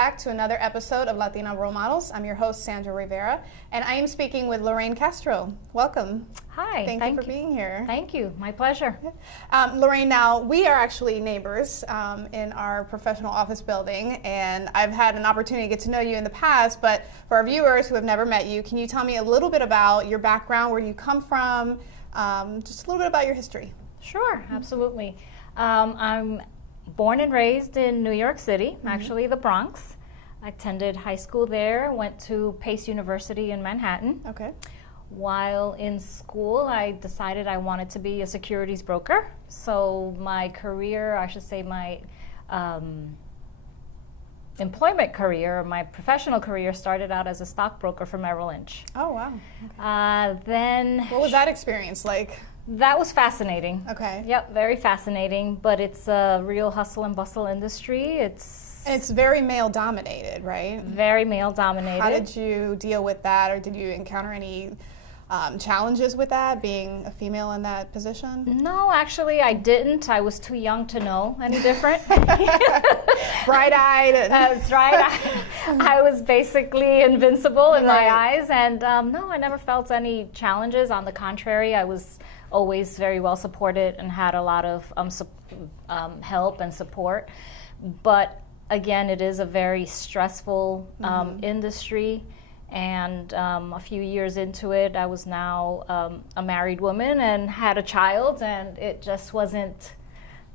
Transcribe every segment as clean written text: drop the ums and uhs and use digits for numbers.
back to another episode of Latina Role Models. I'm your host, Sandra Rivera, and I am speaking with Lorraine Castro. Welcome. Hi. Thank you for being here. Thank you. My pleasure. Lorraine, now, we are actually neighbors in our professional office building, and I've had an opportunity to get to know you in the past, but for our viewers who have never met you, can you tell me a little bit about your background, where you come from, just a little bit about your history? Sure, absolutely. I'm born and raised in New York City, actually the Bronx. I attended high school there, went to Pace University in Manhattan. Okay. While in school, I decided I wanted to be a securities broker. So my career, I should say my employment career, my professional career started out as a stockbroker for Merrill Lynch. Oh, wow. Okay. Then what was that experience like? That was fascinating. Okay. Yep, very fascinating, but it's a real hustle and bustle industry. It's very male dominated, right? Very male dominated. How did you deal with that, or did you encounter any challenges with that, being a female in that position? No, actually I didn't. I was too young to know any different. Bright-eyed. That's right. I was basically invincible in my eyes, and no, I never felt any challenges. On the contrary, I was always very well supported and had a lot of help and support. But again, it is a very stressful industry. And a few years into it, I was now a married woman and had a child, and it just wasn't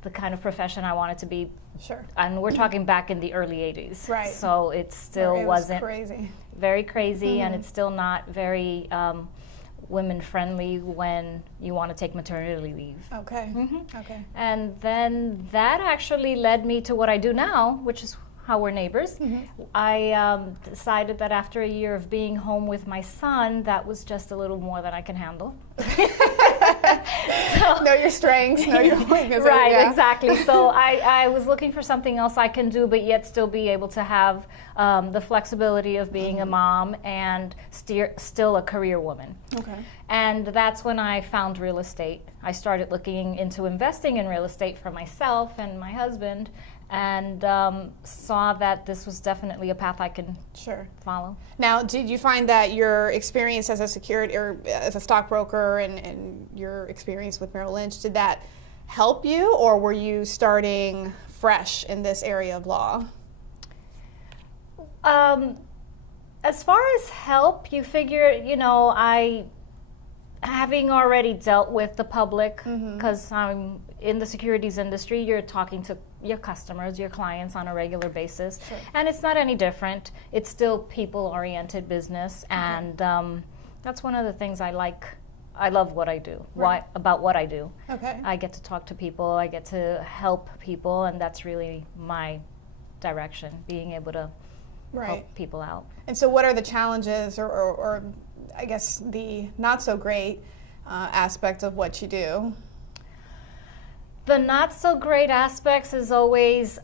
the kind of profession I wanted to be. Sure. And we're talking back in the early 80s. Right. So it still wasn't crazy. Very crazy, and it's still not very women friendly when you want to take maternity leave. Okay. Okay. And then that actually led me to what I do now, which is how we're neighbors. I decided that after a year of being home with my son, that was just a little more than I can handle. Know your strengths, know your weaknesses. Right, yeah. exactly. So I was looking for something else I can do, but yet still be able to have the flexibility of being a mom and still a career woman. Okay. And that's when I found real estate. I started looking into investing in real estate for myself and my husband, and saw that this was definitely a path I can follow. Now, did you find that your experience as a security or as a stockbroker and your experience with Merrill Lynch, did that help you, or were you starting fresh in this area of law? As far as help, you figure, having already dealt with the public, because I'm in the securities industry, you're talking to your customers, your clients on a regular basis. Sure. And it's not any different. It's still people-oriented business, and that's one of the things I like. I love what I do, about what I do. Okay. I get to talk to people, I get to help people, and that's really my direction, being able to help people out. And so what are the challenges or I guess the not so great aspect of what you do? The not so great aspects is always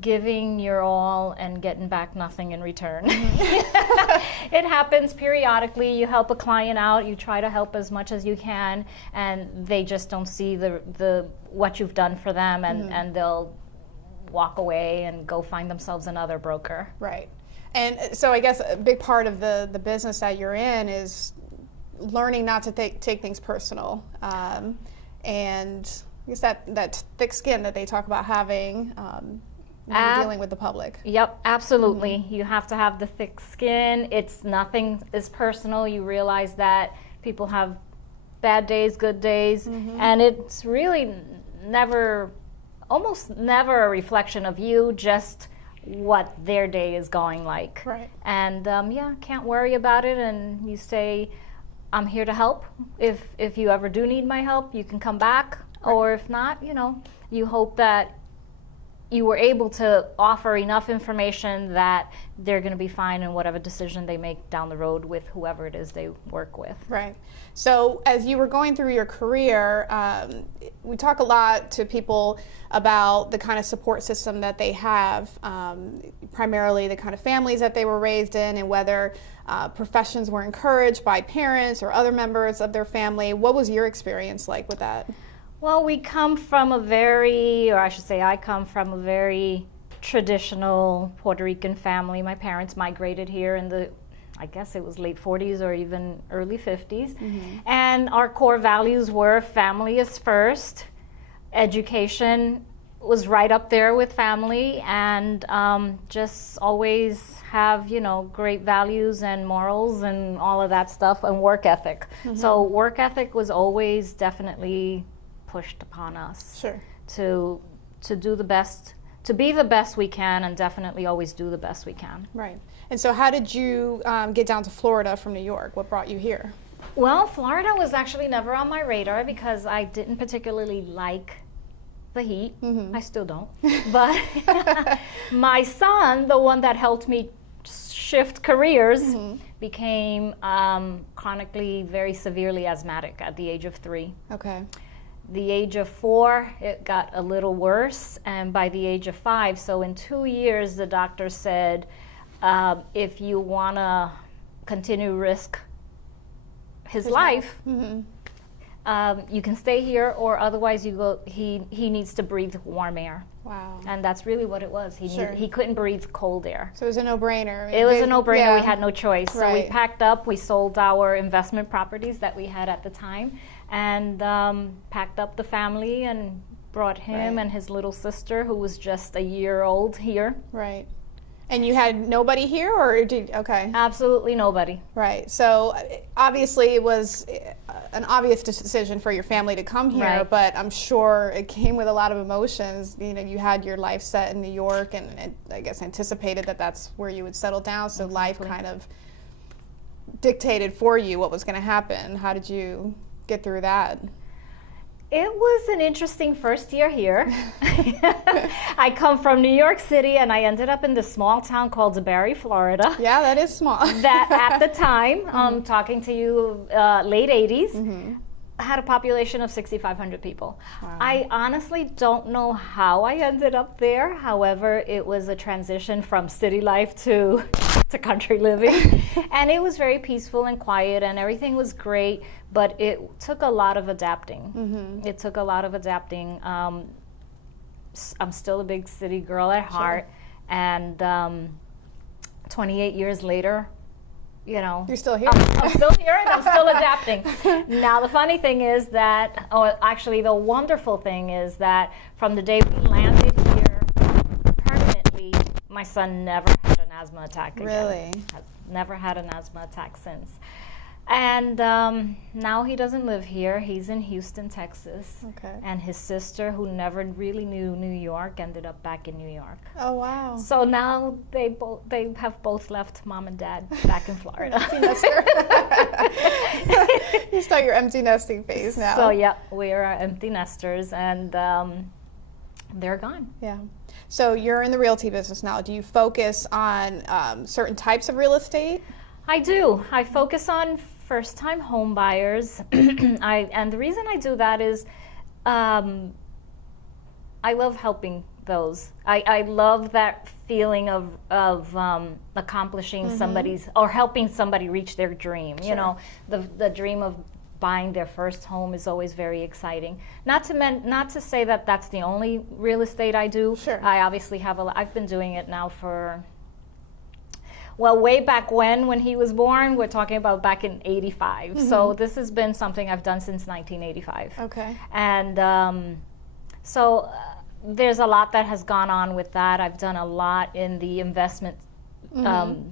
giving your all and getting back nothing in return. It happens periodically. You help a client out, you try to help as much as you can, and they just don't see the what you've done for them, and they'll walk away and go find themselves another broker. Right. And so I guess a big part of the business that you're in is learning not to take things personal, and I guess that thick skin that they talk about having when you're dealing with the public. Yep, absolutely. You have to have the thick skin. Nothing is personal. You realize that people have bad days, good days, and it's really almost never a reflection of you, just what their day is going like. Right. And can't worry about it, and you say, I'm here to help. If you ever do need my help, you can come back. Right. Or if not, you hope that you were able to offer enough information that they're going to be fine in whatever decision they make down the road with whoever it is they work with. Right. So as you were going through your career, we talk a lot to people about the kind of support system that they have, primarily the kind of families that they were raised in, and whether professions were encouraged by parents or other members of their family. What was your experience like with that? Well, I come from a very traditional Puerto Rican family. My parents migrated here in the, I guess it was late 40s or even early 50s. And our core values were family is first, education was right up there with family, and just always have, you know, great values and morals and all of that stuff, and work ethic. So work ethic was always definitely pushed upon us. Sure. To do the best, to be the best we can, and definitely always do the best we can. Right. And so how did you get down to Florida from New York? What brought you here? Well, Florida was actually never on my radar because I didn't particularly like the heat. I still don't. But my son, the one that helped me shift careers, became chronically very severely asthmatic at the age of 3. Okay. The age of 4, it got a little worse, and by the age of 5, so in 2 years, the doctor said, if you want to continue risk his life, you can stay here, or otherwise you go. He needs to breathe warm air. Wow. And that's really what it was. He couldn't breathe cold air. So it was a no-brainer. It was a no-brainer. We had no choice. So we Right. packed up. We sold our investment properties that we had at the time, and packed up the family and brought him Right. and his little sister, who was just a year old, here. Right. And you had nobody here, or did, okay. Absolutely nobody. Right. So obviously it was an obvious decision for your family to come here, Right. but I'm sure it came with a lot of emotions. You know, you had your life set in New York, and I guess anticipated that that's where you would settle down. So life kind of dictated for you what was going to happen. How did you get through that? It was an interesting first year here. I come from New York City, and I ended up in this small town called DeBary, Florida. Yeah, that is small. That at the time, talking to you, late 80s, had a population of 6,500 people. Wow. I honestly don't know how I ended up there. However, it was a transition from city life to country living. And it was very peaceful and quiet, and everything was great, but it took a lot of adapting. It took a lot of adapting. I'm still a big city girl at heart, and 28 years later, you know, You're still here. I'm still here, and I'm still adapting. Now, the funny thing is that, or actually the wonderful thing is that from the day we landed here permanently, my son never had an asthma attack again. Really? Has never had an asthma attack since. And now he doesn't live here. He's in Houston, Texas. Okay. And his sister, who never really knew New York, ended up back in New York. Oh, wow. So now they have both left mom and dad back in Florida. Empty nester. You start your empty nesting phase now. So yeah, we are empty nesters, and they're gone. Yeah. So you're in the realty business now. Do you focus on certain types of real estate? I do. I focus on first-time home buyers, and the reason I do that is I love helping those. I love that feeling of accomplishing somebody's, or helping somebody reach their dream. Sure. You know, the dream of buying their first home is always very exciting. Not to say that that's the only real estate I do. Sure. I obviously have I've been doing it now for, well, way back when he was born. We're talking about back in '85. So this has been something I've done since 1985. Okay. And so there's a lot that has gone on with that. I've done a lot in the investment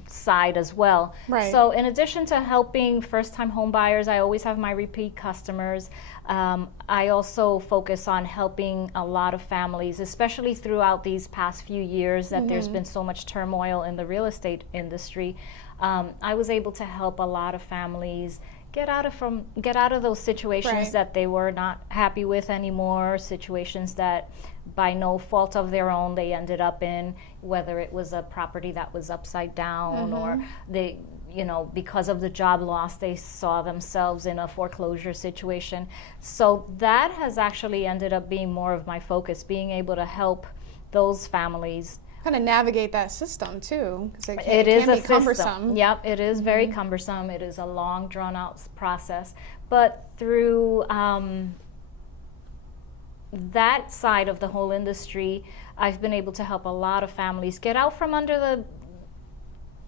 side as well. Right. So in addition to helping first-time home buyers, I always have my repeat customers. I also focus on helping a lot of families, especially throughout these past few years that there's been so much turmoil in the real estate industry. I was able to help a lot of families get out of those situations Right. that they were not happy with anymore, situations that by no fault of their own they ended up in, whether it was a property that was upside down or they, you know, because of the job loss, they saw themselves in a foreclosure situation. So that has actually ended up being more of my focus, being able to help those families. Kind of navigate that system too, because It can is be a cumbersome. system. Yep, it is very cumbersome. It is a long, drawn-out process. But through that side of the whole industry, I've been able to help a lot of families get out from under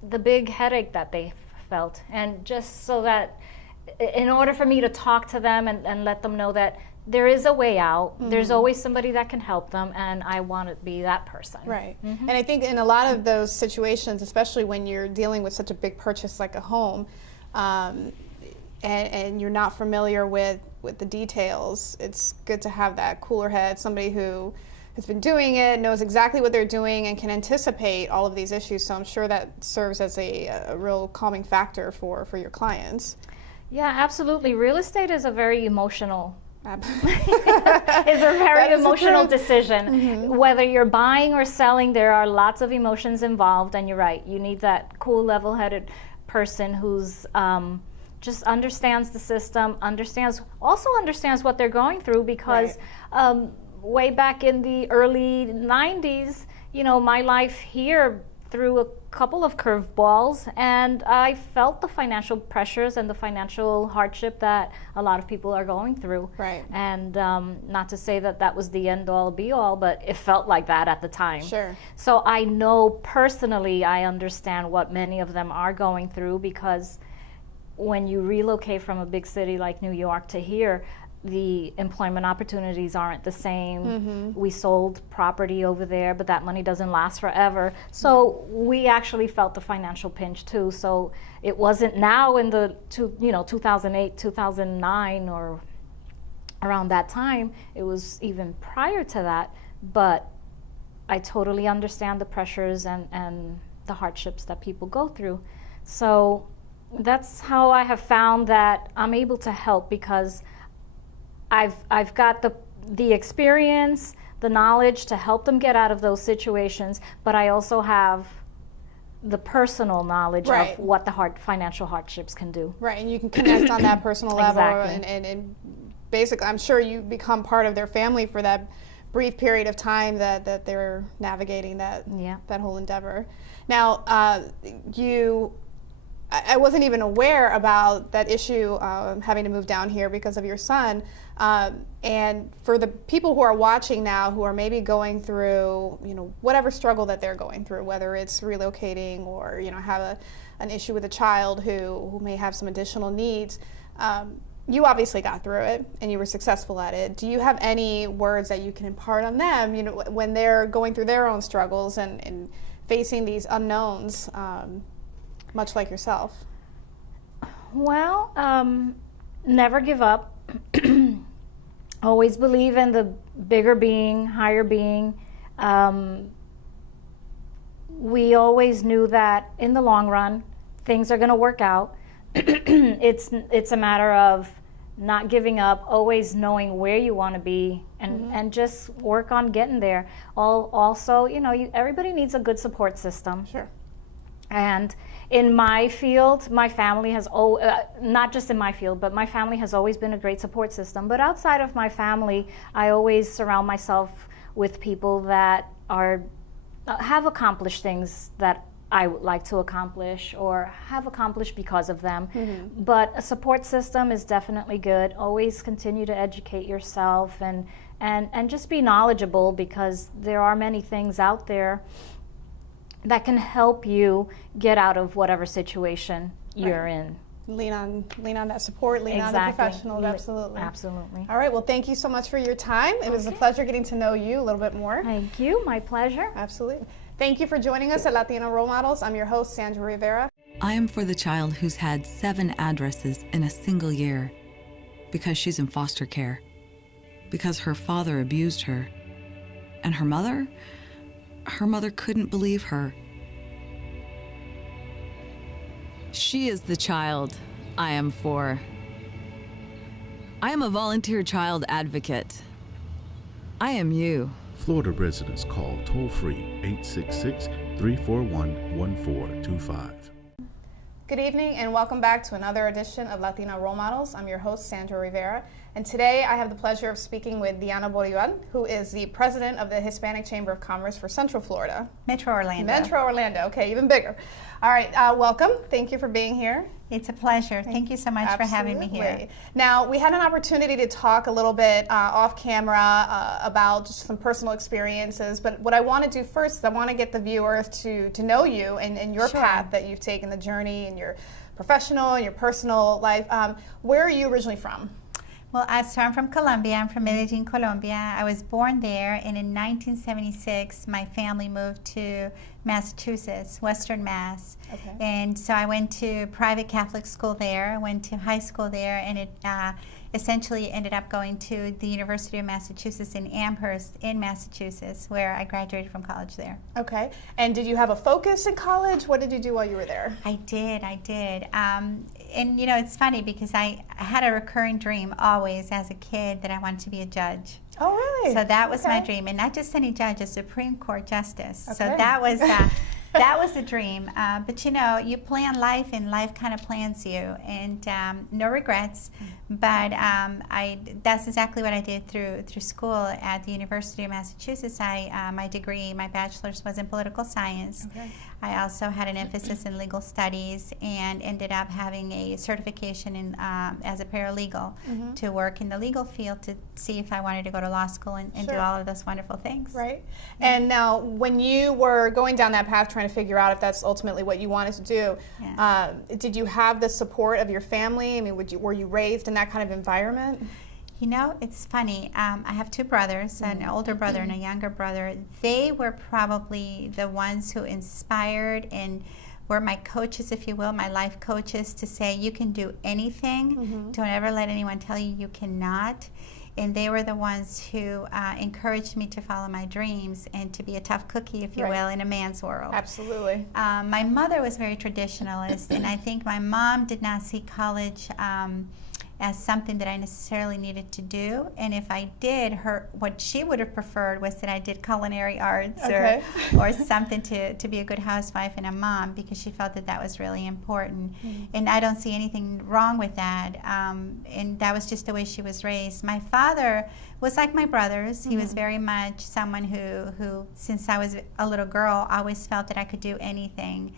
the big headache that they felt, and just so that in order for me to talk to them and let them know that there is a way out, there's always somebody that can help them, and I want to be that person. Right. And I think in a lot of those situations, especially when you're dealing with such a big purchase like a home, and you're not familiar with the details, it's good to have that cooler head, somebody who has been doing it, knows exactly what they're doing, and can anticipate all of these issues. So I'm sure that serves as a real calming factor for your clients. Yeah, absolutely. Real estate is a very emotional it's a very emotional decision. Whether you're buying or selling, there are lots of emotions involved, and you're right. You need that cool, level-headed person who's just understands the system, understands what they're going through, because way back in the early 90s, my life here threw a couple of curveballs, and I felt the financial pressures and the financial hardship that a lot of people are going through. Right. And not to say that was the end-all be-all, but it felt like that at the time. Sure. So I know personally, I understand what many of them are going through, because when you relocate from a big city like New York to here, the employment opportunities aren't the same. We sold property over there, but that money doesn't last forever. So we actually felt the financial pinch too. So it wasn't now in the 2008, 2009, or around that time. It was even prior to that. But I totally understand the pressures and the hardships that people go through. So that's how I have found that I'm able to help, because I've got the experience, the knowledge to help them get out of those situations, but I also have the personal knowledge of what the financial hardships can do. Right, and you can connect on that personal level, and basically, I'm sure you become part of their family for that brief period of time that they're navigating that whole endeavor. Now, I wasn't even aware about that issue, having to move down here because of your son. And for the people who are watching now, who are maybe going through, whatever struggle that they're going through, whether it's relocating or, have an issue with a child who may have some additional needs, you obviously got through it and you were successful at it. Do you have any words that you can impart on them, when they're going through their own struggles and facing these unknowns? Much like yourself. Well, never give up. Always believe in the bigger being, higher being. We always knew that in the long run, things are going to work out. It's a matter of not giving up, always knowing where you want to be, and just work on getting there. Also, everybody needs a good support system. Sure. And in my field, my family has, not just in my field, but my family has always been a great support system. But outside of my family, I always surround myself with people that have accomplished things that I would like to accomplish, or have accomplished because of them. But a support system is definitely good. Always continue to educate yourself and just be knowledgeable, because there are many things out there that can help you get out of whatever situation you're in. Lean on that support, lean on the professionals, absolutely. Absolutely. All right, well, thank you so much for your time. It was a pleasure getting to know you a little bit more. Thank you, my pleasure. Absolutely. Thank you for joining us at Latino Role Models. I'm your host, Sandra Rivera. I am for the child who's had 7 addresses in a single year, because she's in foster care, because her father abused her, and her mother couldn't believe her. She is the child I am for. I am a volunteer child advocate. I am you. Florida residents call toll-free 866-341-1425. Good evening and welcome back to another edition of Latino Role Models. I'm your host, Sandra Rivera, and today I have the pleasure of speaking with Diana Bolivar, who is the president of the Hispanic Chamber of Commerce for Central Florida. Metro Orlando. Metro Orlando, okay, even bigger. All right, welcome. Thank you for being here. It's a pleasure. Thank you so much for having me here. Absolutely. Now, we had an opportunity to talk a little bit off camera about just some personal experiences, but what I want to do first is I want to get the viewers to know you and your Sure. path that you've taken, the journey in your professional and your personal life. Where are you originally from? Well, so I'm from Colombia. I'm from Medellin, Colombia. I was born there, and in 1976, my family moved to Massachusetts, Western Mass. Okay. And so I went to private Catholic school there, went to high school there, and it essentially ended up going to the University of Massachusetts in Amherst in Massachusetts, where I graduated from college there. Okay. And did you have a focus in college? What did you do while you were there? I did. And you know, it's funny because I had a recurring dream always as a kid that I wanted to be a judge. Oh, really? So that was my Okay. dream, and not just any judge, a Supreme Court justice. So Okay. that was the dream. But you know, you plan life, and life kind of plans you, and no regrets. But that's exactly what I did through school at the University of Massachusetts. My degree, my bachelor's, was in political science. Okay. I also had an emphasis in legal studies, and ended up having a certification in as a paralegal to work in the legal field to see if I wanted to go to law school and do Sure. all of those wonderful things. Right. And now, when you were going down that path trying to figure out if that's ultimately what you wanted to do, did you have the support of your family? I mean, were you raised in that kind of environment? You know, it's funny. I have two brothers, an older brother and a younger brother. They were probably the ones who inspired and were my coaches, if you will, my life coaches, to say you can do anything. Don't ever let anyone tell you you cannot. And they were the ones who encouraged me to follow my dreams and to be a tough cookie, if you Right. will, in a man's world. Absolutely. My mother was very traditionalist, and I think my mom did not see college as something that I necessarily needed to do. And if I did, what she would have preferred was that I did culinary arts Okay. or something to be a good housewife and a mom, because she felt that was really important. And I don't see anything wrong with that. And that was just the way she was raised. My father was like my brothers. He was very much someone who, since I was a little girl, always felt that I could do anything.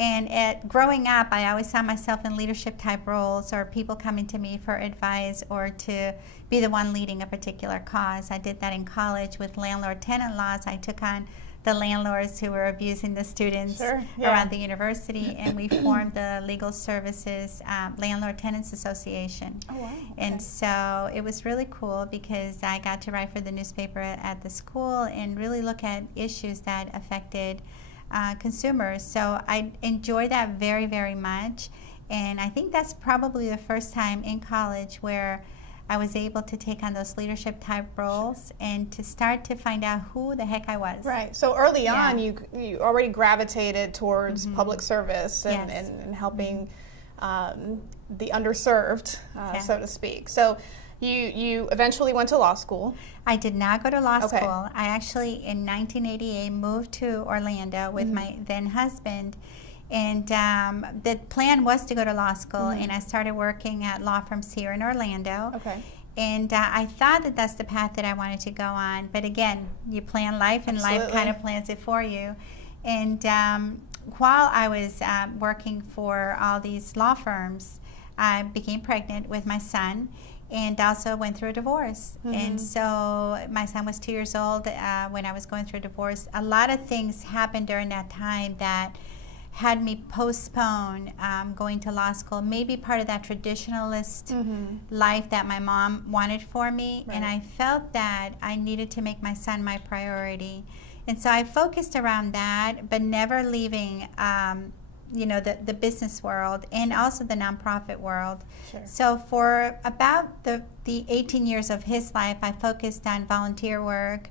And growing up, I always saw myself in leadership type roles, or people coming to me for advice or to be the one leading a particular cause. I did that in college with landlord-tenant laws. I took on the landlords who were abusing the students Sure, yeah. around the university, and we formed the Legal Services Landlord-Tenants Association. Oh, wow. And so it was really cool because I got to write for the newspaper at the school and really look at issues that affected consumers. So I enjoy that very, very much. And I think that's probably the first time in college where I was able to take on those leadership type roles and to start to find out who the heck I was. Right. So early Yeah. on, you already gravitated towards public service and, Yes. and helping the underserved, Yeah. so to speak. So you eventually went to law school. I did not go to law Okay. school. I actually, in 1988, moved to Orlando with my then husband. And the plan was to go to law school, and I started working at law firms here in Orlando. Okay. And I thought that that's the path that I wanted to go on. But again, you plan life, and life Absolutely. kind of plans it for you. And while I was working for all these law firms, I became pregnant with my son, and also went through a divorce. And so my son was 2 years old when I was going through a divorce. A lot of things happened during that time that had me postpone going to law school, maybe part of that traditionalist life that my mom wanted for me. And I felt that I needed to make my son my priority. And so I focused around that, but never leaving the business world and also the nonprofit world. Sure. So for about the 18 years of his life, I focused on volunteer work.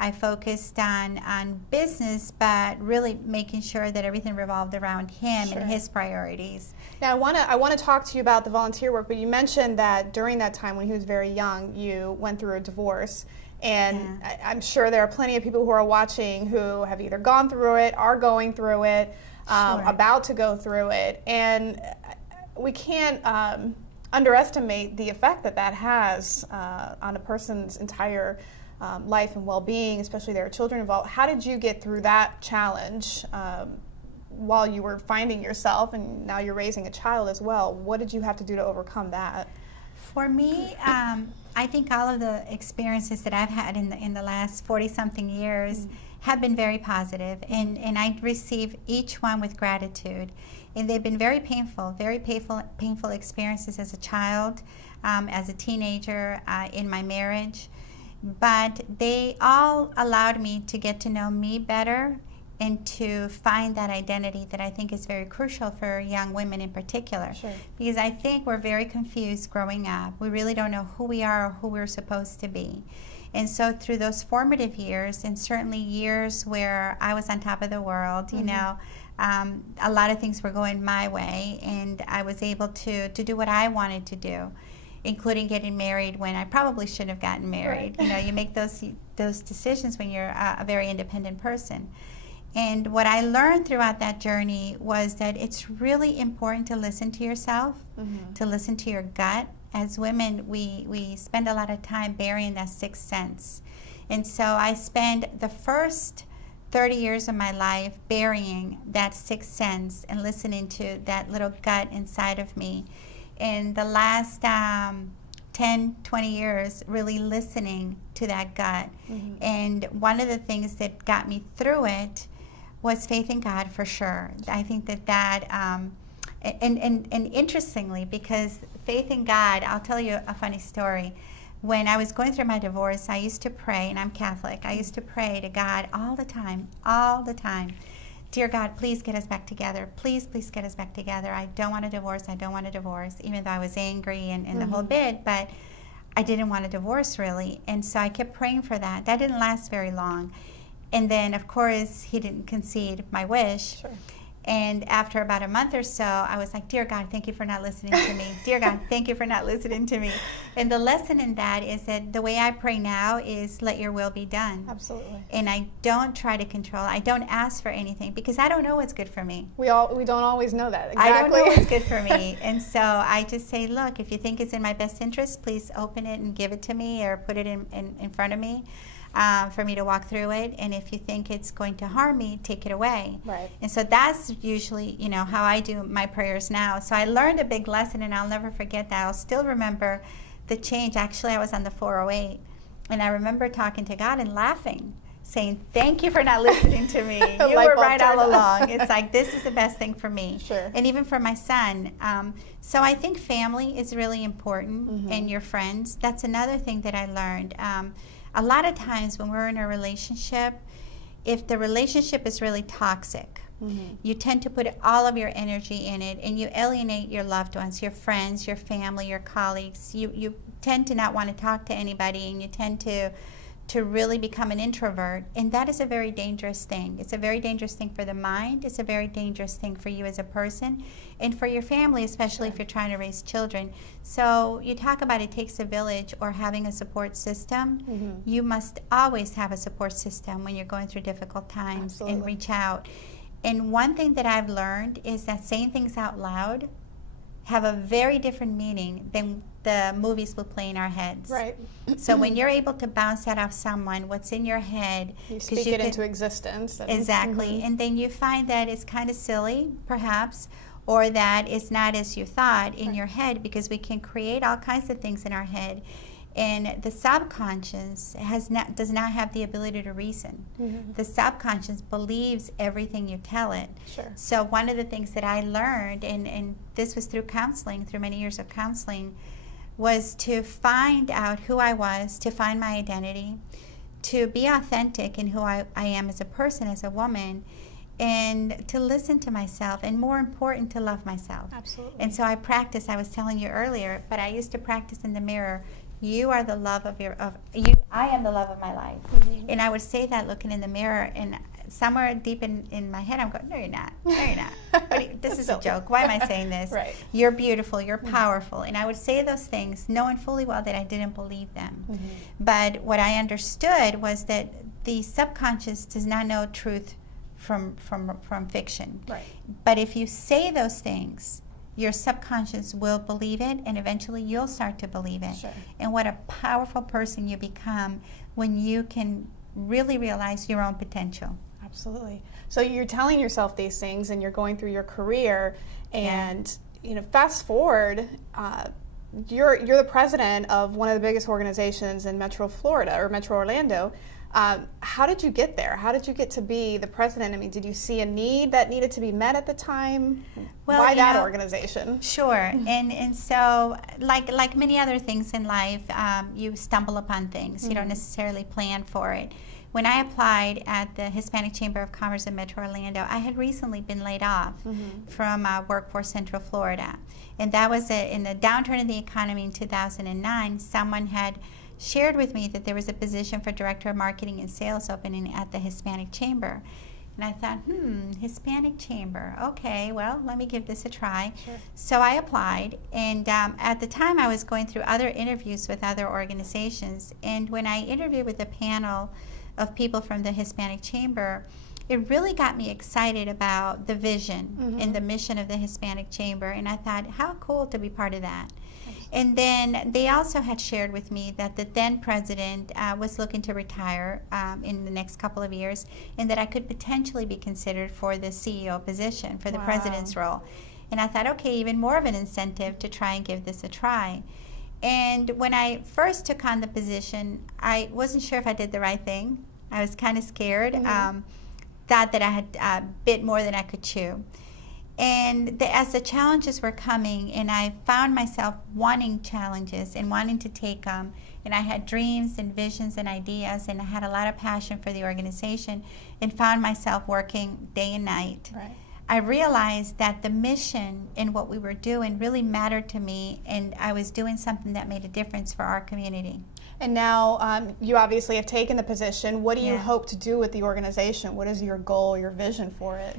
I focused on business, but really making sure that everything revolved around him Sure. and his priorities. Now, I want to talk to you about the volunteer work, but you mentioned that during that time when he was very young, you went through a divorce. And I'm sure there are plenty of people who are watching who have either gone through it, are going through it, about to go through it. And we can't underestimate the effect that has on a person's entire life and well-being, especially there are children involved. How did you get through that challenge while you were finding yourself, and now you're raising a child as well. What did you have to do to overcome that? For me, I think all of the experiences that I've had in the last 40-something years have been very positive, and I receive each one with gratitude. And they've been very painful experiences as a child, as a teenager, in my marriage. But they all allowed me to get to know me better and to find that identity that I think is very crucial for young women in particular. Sure. Because I think we're very confused growing up. We really don't know who we are or who we're supposed to be. And so through those formative years, and certainly years where I was on top of the world, you know, a lot of things were going my way, and I was able to do what I wanted to do, including getting married when I probably shouldn't have gotten married. Right. You know, you make those decisions when you're a very independent person. And what I learned throughout that journey was that it's really important to listen to yourself, to listen to your gut. As women, we spend a lot of time burying that sixth sense. And so I spent the first 30 years of my life burying that sixth sense and listening to that little gut inside of me. In the last 10, 20 years, really listening to that gut. And one of the things that got me through it was faith in God, for sure. I think that and interestingly, because faith in God, I'll tell you a funny story. When I was going through my divorce, I used to pray, and I'm Catholic, I used to pray to God all the time. Dear God, please get us back together. Please get us back together. I don't want a divorce. I don't want a divorce, even though I was angry and the whole bit, but I didn't want a divorce, really. And so I kept praying for that. That didn't last very long. And then, of course, he didn't concede my wish. Sure. And after about a month or so, I was like, dear God, thank you for not listening to me. Dear God, thank you for not listening to me. And the lesson in that is that the way I pray now is let your will be done. Absolutely. And I don't try to control. I don't ask for anything because I don't know what's good for me. We don't always know that. Exactly. I don't know what's good for me. And so I just say, look, if you think it's in my best interest, please open it and give it to me, or put it in front of me. For me to walk through it, and if you think it's going to harm me, take it away. Right. And so that's usually, you know, how I do my prayers now. So I learned a big lesson, and I'll never forget that. I'll still remember the change. Actually, I was on the 408, and I remember talking to God and laughing, saying, thank you for not listening to me. You were right all along. It's like, this is the best thing for me. Sure. And even for my son. So I think family is really important, and your friends. That's another thing that I learned. A lot of times when we're in a relationship, if the relationship is really toxic, you tend to put all of your energy in it, and you alienate your loved ones, your friends, your family, your colleagues. You tend to not want to talk to anybody, and you tend to really become an introvert, and that is a very dangerous thing. It's a very dangerous thing for the mind. It's a very dangerous thing for you as a person, and for your family, especially if you're trying to raise children. So you talk about it takes a village, or having a support system. You must always have a support system when you're going through difficult times. Absolutely. And reach out. And one thing that I've learned is that saying things out loud have a very different meaning than the movies will play in our heads. Right. So when you're able to bounce that off someone, what's in your head, You speak it into existence. exactly, and then you find that it's kind of silly, perhaps, or that it's not as you thought in your head, because we can create all kinds of things in our head. And the subconscious does not have the ability to reason. The subconscious believes everything you tell it. Sure. So one of the things that I learned, and this was through counseling, through many years of counseling, was to find out who I was, to find my identity, to be authentic in who I am as a person, as a woman, and to listen to myself, and more important, to love myself. Absolutely. And so I practice, I was telling you earlier, but I used to practice in the mirror, you are the love of you. I am the love of my life. And I would say that looking in the mirror, and somewhere deep in my head, I'm going, no, you're not. No, you're not. This is a joke. Why am I saying this? Right. You're beautiful. You're powerful. And I would say those things knowing fully well that I didn't believe them. But what I understood was that the subconscious does not know truth from fiction. Right. But if you say those things, your subconscious will believe it, and eventually you'll start to believe it. Sure. And what a powerful person you become when you can really realize your own potential. Absolutely. So you're telling yourself these things and you're going through your career, and fast forward, you're the president of one of the biggest organizations in Metro Florida, or Metro Orlando. How did you get there? How did you get to be the president? I mean, did you see a need that needed to be met at the time? Well, why that organization? Sure, and so like many other things in life, you stumble upon things. You don't necessarily plan for it. When I applied at the Hispanic Chamber of Commerce in Metro Orlando, I had recently been laid off from Workforce Central Florida, and that was in the downturn in the economy in 2009. Someone had shared with me that there was a position for Director of Marketing and Sales opening at the Hispanic Chamber. And I thought, Hispanic Chamber, okay, well, let me give this a try. Sure. So I applied, and at the time I was going through other interviews with other organizations, and when I interviewed with a panel of people from the Hispanic Chamber, it really got me excited about the vision and the mission of the Hispanic Chamber, and I thought, how cool to be part of that. And then they also had shared with me that the then president was looking to retire in the next couple of years, and that I could potentially be considered for the CEO position, for the president's role. And I thought, okay, even more of an incentive to try and give this a try. And when I first took on the position, I wasn't sure if I did the right thing. I was kind of scared, thought that I had bit more than I could chew. And as the challenges were coming, and I found myself wanting challenges and wanting to take them, and I had dreams and visions and ideas, and I had a lot of passion for the organization, and found myself working day and night. Right. I realized that the mission and what we were doing really mattered to me, and I was doing something that made a difference for our community. And now you obviously have taken the position. What do you hope to do with the organization? What is your goal, your vision for it?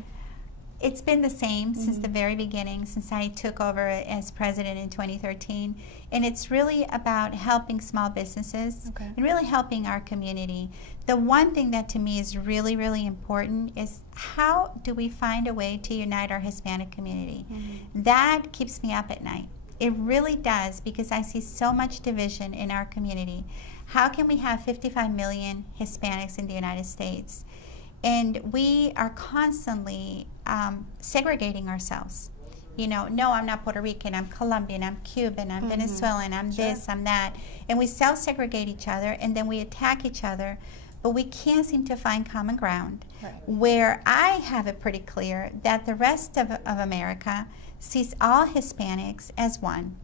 It's been the same since the very beginning, since I took over as president in 2013. And it's really about helping small businesses and really helping our community. The one thing that to me is really, really important is how do we find a way to unite our Hispanic community? That keeps me up at night. It really does, because I see so much division in our community. How can we have 55 million Hispanics in the United States? And we are constantly segregating ourselves. No, I'm not Puerto Rican, I'm Colombian, I'm Cuban, I'm Venezuelan, I'm this, I'm that. And we self-segregate each other, and then we attack each other, but we can't seem to find common ground. Where I have it pretty clear that the rest of America sees all Hispanics as one.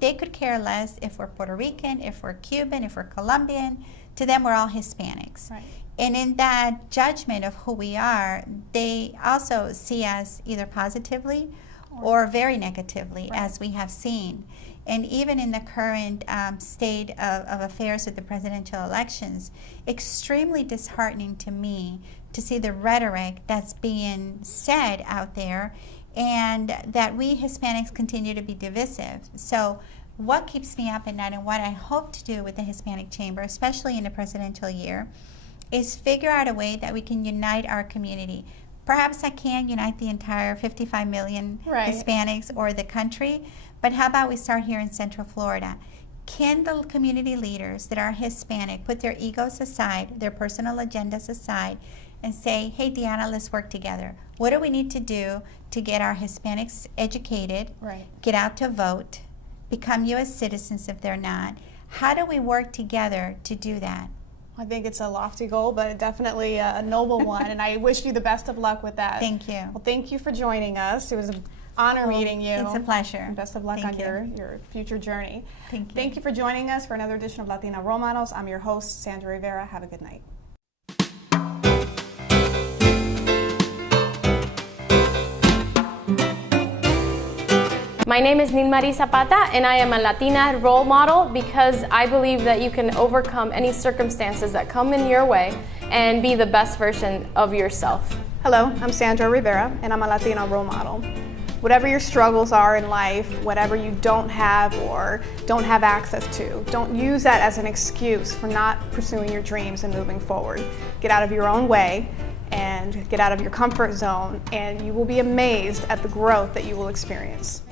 They could care less if we're Puerto Rican, if we're Cuban, if we're Colombian. To them, we're all Hispanics. And in that judgment of who we are, they also see us either positively or very negatively, as we have seen. And even in the current state of affairs with the presidential elections, extremely disheartening to me to see the rhetoric that's being said out there, and that we Hispanics continue to be divisive. So what keeps me up at night, and what I hope to do with the Hispanic Chamber, especially in the presidential year, is figure out a way that we can unite our community. Perhaps I can't unite the entire 55 million Hispanics or the country, but how about we start here in Central Florida? Can the community leaders that are Hispanic put their egos aside, their personal agendas aside, and say, hey, Deanna, let's work together. What do we need to do to get our Hispanics educated, get out to vote, become U.S. citizens if they're not? How do we work together to do that? I think it's a lofty goal, but definitely a noble one, and I wish you the best of luck with that. Thank you. Well, thank you for joining us. It was an honor meeting you. It's a pleasure. And best of luck on your future journey. Thank you. Thank you for joining us for another edition of Latina Role Models. I'm your host, Sandra Rivera. Have a good night. My name is Nilmarie Zapata, and I am a Latina role model because I believe that you can overcome any circumstances that come in your way and be the best version of yourself. Hello, I'm Sandra Rivera, and I'm a Latina role model. Whatever your struggles are in life, whatever you don't have or don't have access to, don't use that as an excuse for not pursuing your dreams and moving forward. Get out of your own way and get out of your comfort zone, and you will be amazed at the growth that you will experience.